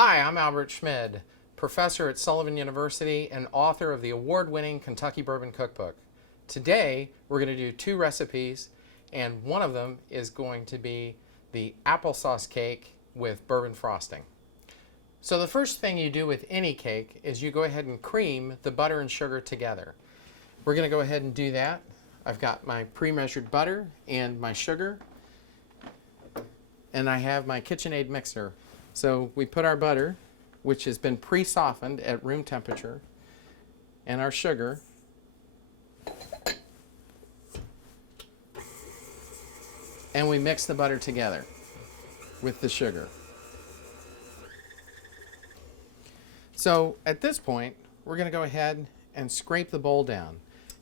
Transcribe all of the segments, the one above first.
Hi, I'm Albert Schmid, professor at Sullivan University and author of the award-winning Kentucky Bourbon Cookbook. Today, we're going to do two recipes, and one of them is going to be the applesauce cake with bourbon frosting. So the first thing you do with any cake is you go ahead and cream the butter and sugar together. We're going to go ahead and do that. I've got my pre-measured butter and my sugar, and I have my KitchenAid mixer. So we put our butter, which has been pre-softened at room temperature, and our sugar, and we mix the butter together with the sugar. So at this point, we're going to go ahead and scrape the bowl down.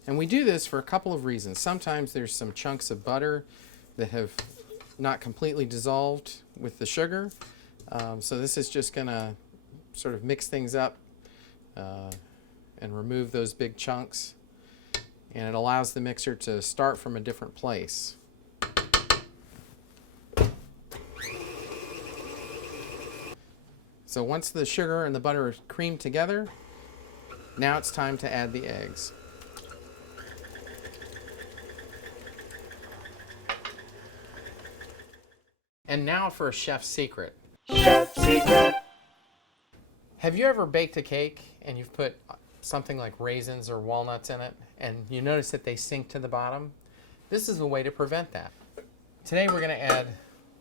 And we do this for a couple of reasons. Sometimes there's some chunks of butter that have not completely dissolved with the sugar. So this is just going to sort of mix things up and remove those big chunks. And it allows the mixer to start from a different place. So once the sugar and the butter are creamed together, now it's time to add the eggs. And now for a chef's secret. Chef's secret! Have you ever baked a cake and you've put something like raisins or walnuts in it and you notice that they sink to the bottom? This is a way to prevent that. Today we're going to add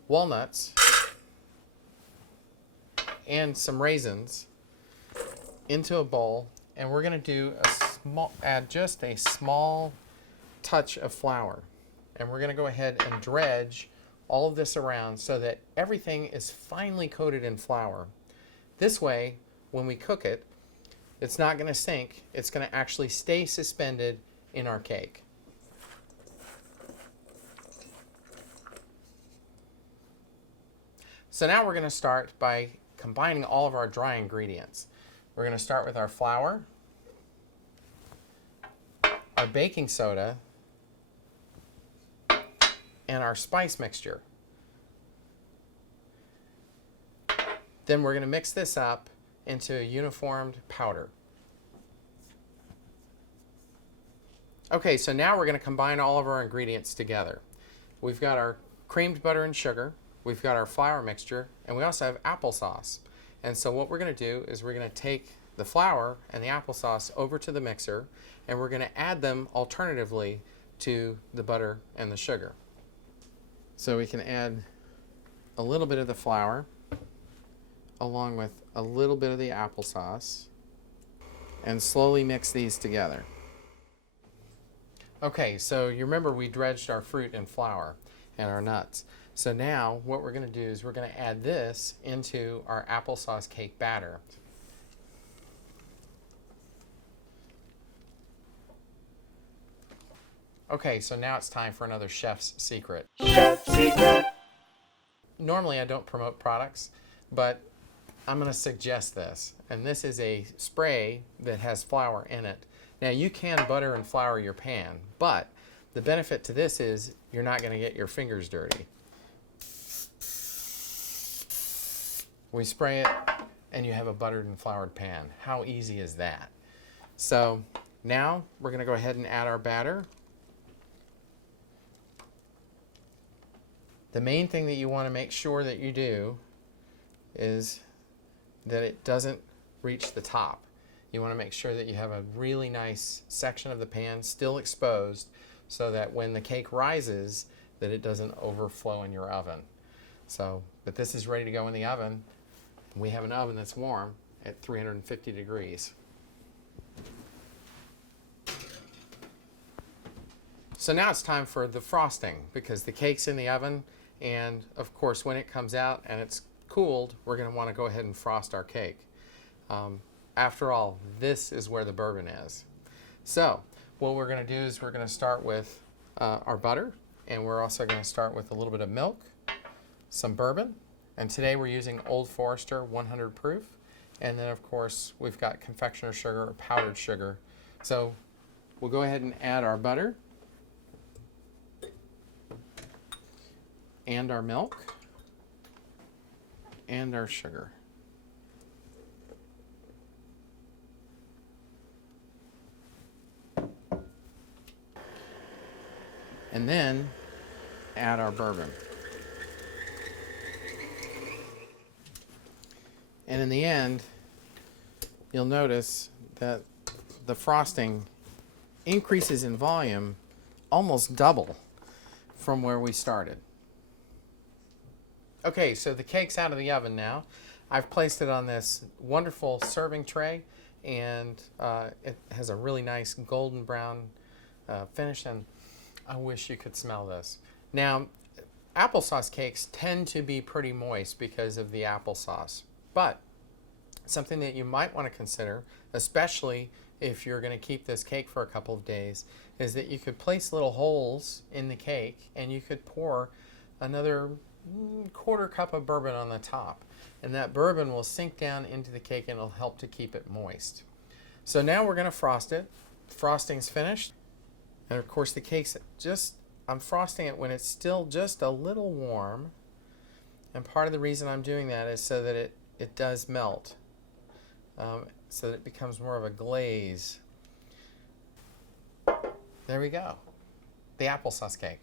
walnuts and some raisins into a bowl, and we're going to do add just a small touch of flour. And we're going to go ahead and dredge all of this around so that everything is finely coated in flour. This way, when we cook it, it's not going to sink. It's going to actually stay suspended in our cake. So now we're going to start by combining all of our dry ingredients. We're going to start with our flour, our baking soda, and our spice mixture. Then we're going to mix this up into a uniformed powder. Okay, so now we're going to combine all of our ingredients together. We've got our creamed butter and sugar, we've got our flour mixture, and we also have applesauce. And so what we're going to do is we're going to take the flour and the applesauce over to the mixer, and we're going to add them alternatively to the butter and the sugar. So we can add a little bit of the flour along with a little bit of the applesauce and slowly mix these together. Okay, so you remember we dredged our fruit and flour and our nuts. So now what we're going to do is we're going to add this into our applesauce cake batter. Okay, so now it's time for another chef's secret. Chef's secret! Normally I don't promote products, but I'm going to suggest this. And this is a spray that has flour in it. Now you can butter and flour your pan, but the benefit to this is you're not going to get your fingers dirty. We spray it and you have a buttered and floured pan. How easy is that? So now we're going to go ahead and add our batter. The main thing that you want to make sure that you do is that it doesn't reach the top. You want to make sure that you have a really nice section of the pan still exposed so that when the cake rises, that it doesn't overflow in your oven. So, but this is ready to go in the oven. We have an oven that's warm at 350 degrees. So now it's time for the frosting, because the cake's in the oven, and of course when it comes out and it's cooled, we're going to want to go ahead and frost our cake. After all, this is where the bourbon is. So what we're going to do is we're going to start with our butter, and we're also going to start with a little bit of milk, some bourbon, and today we're using Old Forester 100 proof, and then of course we've got confectioner's sugar or powdered sugar. So we'll go ahead and add our butter and our milk and our sugar. And then add our bourbon. And in the end, you'll notice that the frosting increases in volume almost double from where we started. Okay, so the cake's out of the oven now. I've placed it on this wonderful serving tray, and it has a really nice golden brown finish, and I wish you could smell this. Now, applesauce cakes tend to be pretty moist because of the applesauce, but something that you might want to consider, especially if you're going to keep this cake for a couple of days, is that you could place little holes in the cake and you could pour another quarter cup of bourbon on the top, and that bourbon will sink down into the cake and it'll help to keep it moist. So now we're going to frost it. Frosting's finished, and of course the cake's I'm frosting it when it's still just a little warm, and part of the reason I'm doing that is so that it does melt, so that it becomes more of a glaze. There we go, the applesauce cake.